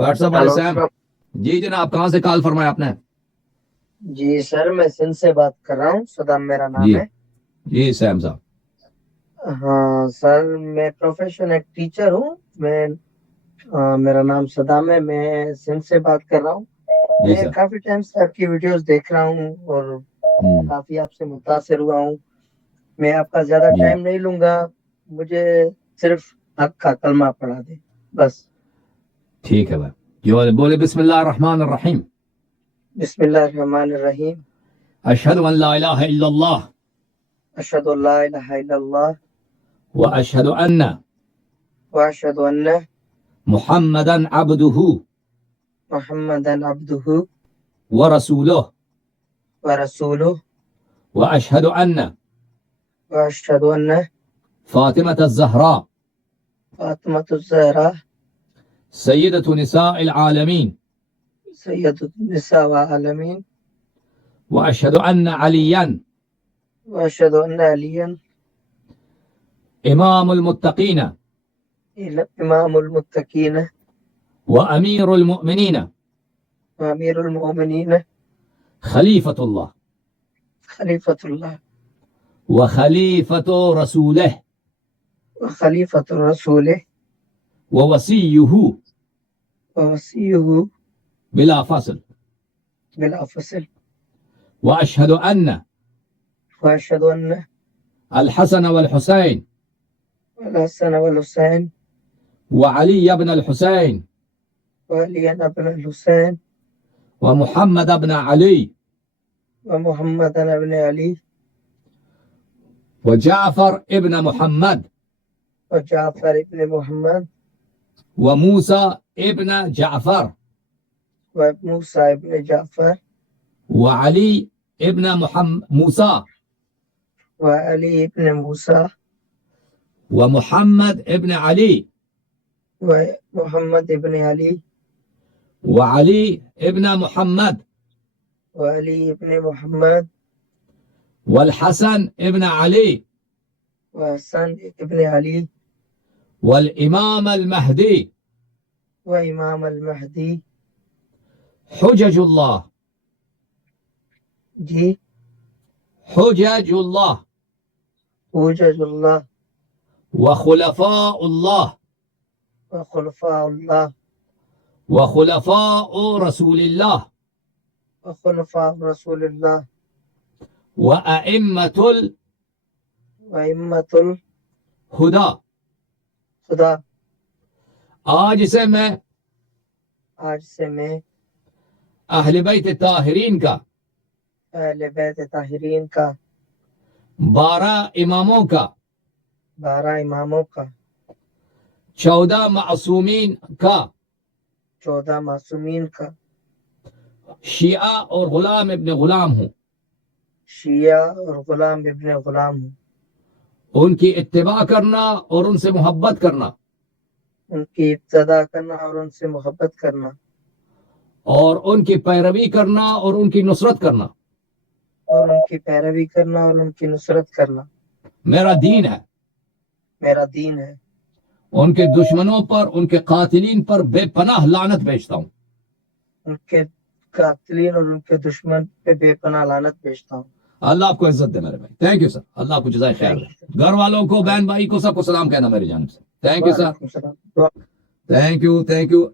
WhatsApp والے same جی جناب کہاں سے کال فرمایا آپ نے؟ جی سر میں سندھ سے بات کر رہا ہوں، صدام میرا نام جی ہے۔ جی سیم صاحب ہاں سر میں پروفیشن ایک ٹیچر ہوں، میرا نام صدام ہے، میں سندھ سے بات کر رہا ہوں۔ جی میں سر کافی ٹائم سے آپ کی ویڈیوز دیکھ رہا ہوں اور کافی آپ سے متاثر ہوا ہوں۔ میں آپ کا زیادہ جی ٹائم نہیں لوں گا، مجھے صرف حق کا کلمہ پڑھا دیں بس۔ ٹھیک ہے بھائی جو بولے بسم اللہ الرحمن الرحیم بسم اللہ الرحمن الرحیم، اشہد ان لا الہ الا اللہ اشہد ان لا الہ الا اللہ واشہد ان واشہد ان محمدا عبدہ محمدا عبدہ ورسولہ ورسولہ واشہد ان واشہد ان فاطمة الزہراء فاطمۃ الزہراء سیدۃ نساء العالمین سید النساء والعالمین واشہد ان علیاً واشہد ان علیاً امام المتقین امام المتقین وامیر المؤمنین وامیر المؤمنین خلیفۃ اللہ خلیفۃ اللہ وخلیفۃ رسولہ وخلیفۃ الرسول ووسیہ ووصیہ بلا فصل بلا فصل واشہد ان واشہد ان الحسن والحسین الحسن والحسین وعلی بن الحسین وعلی بن الحسین ومحمد بن علی ومحمد بن علی وجعفر ابن محمد وجعفر ابن محمد وموسى ابن جعفر وموسى ابن جعفر وعلي ابن موسى وعلی ابن موسیٰ ومحمد ابن علي ومحمد ابن علی وعلي ابن محمد وعلی ابن محمد والحسن ابن علي وحسن ابن علی والإمام المهدي وامام المہدی حجج الله جی حجج الله حجج اللہ وخلفاء الله وخلفاء اللہ وخلفاء رسول الله وخلفاء رسول اللہ وأئمة وامت الهدى الخدا۔ آج سے میں اہل بیت طاہرین کا اہل بیت طاہرین کا 12 اماموں کا 12 اماموں کا 14 معصومین کا 14 معصومین کا شیعہ اور غلام ابن غلام ہوں، شیعہ اور غلام ابن غلام ہوں، ان کی اتباع کرنا اور ان سے محبت کرنا ان کی ابتدا کرنا اور ان سے محبت کرنا اور ان کی پیروی کرنا اور ان کی نصرت کرنا اور ان کی پیروی کرنا اور ان کی نصرت کرنا میرا دین ہے۔ میرا دین ہے۔ ان کے دشمنوں پر، ان کے قاتلین پر بے پناہ لعنت بھیجتا ہوں۔ ان کے قاتلین اور ان کے دشمن پہ بے پناہ لعنت بھیجتا ہوں۔ اللہ آپ کو عزت دے میرے بھائی، تھینک یو سر، اللہ آپ کو جزائے خیر دے، گھر والوں کو، بہن بھائی کو، سب کو سلام کہنا میری جانب سے، تھینک یو سر، وعلیکم السلام۔ Thank you thank you.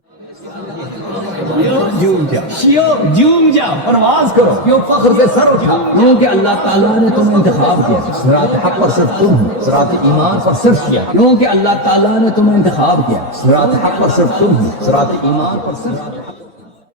جھوم جاؤ پرواز کرو، کیوں فخر سے سر اٹھا، کیونکہ اللہ تعالیٰ نے تمہیں انتخاب کیا، صراط حق پر صرف تم ہو، صراط ایمان پر صرف کیا، کیونکہ اللہ تعالیٰ نے تمہیں انتخاب کیا، صراط حق پر صرف تم ہو، صراط ایمان پر صرف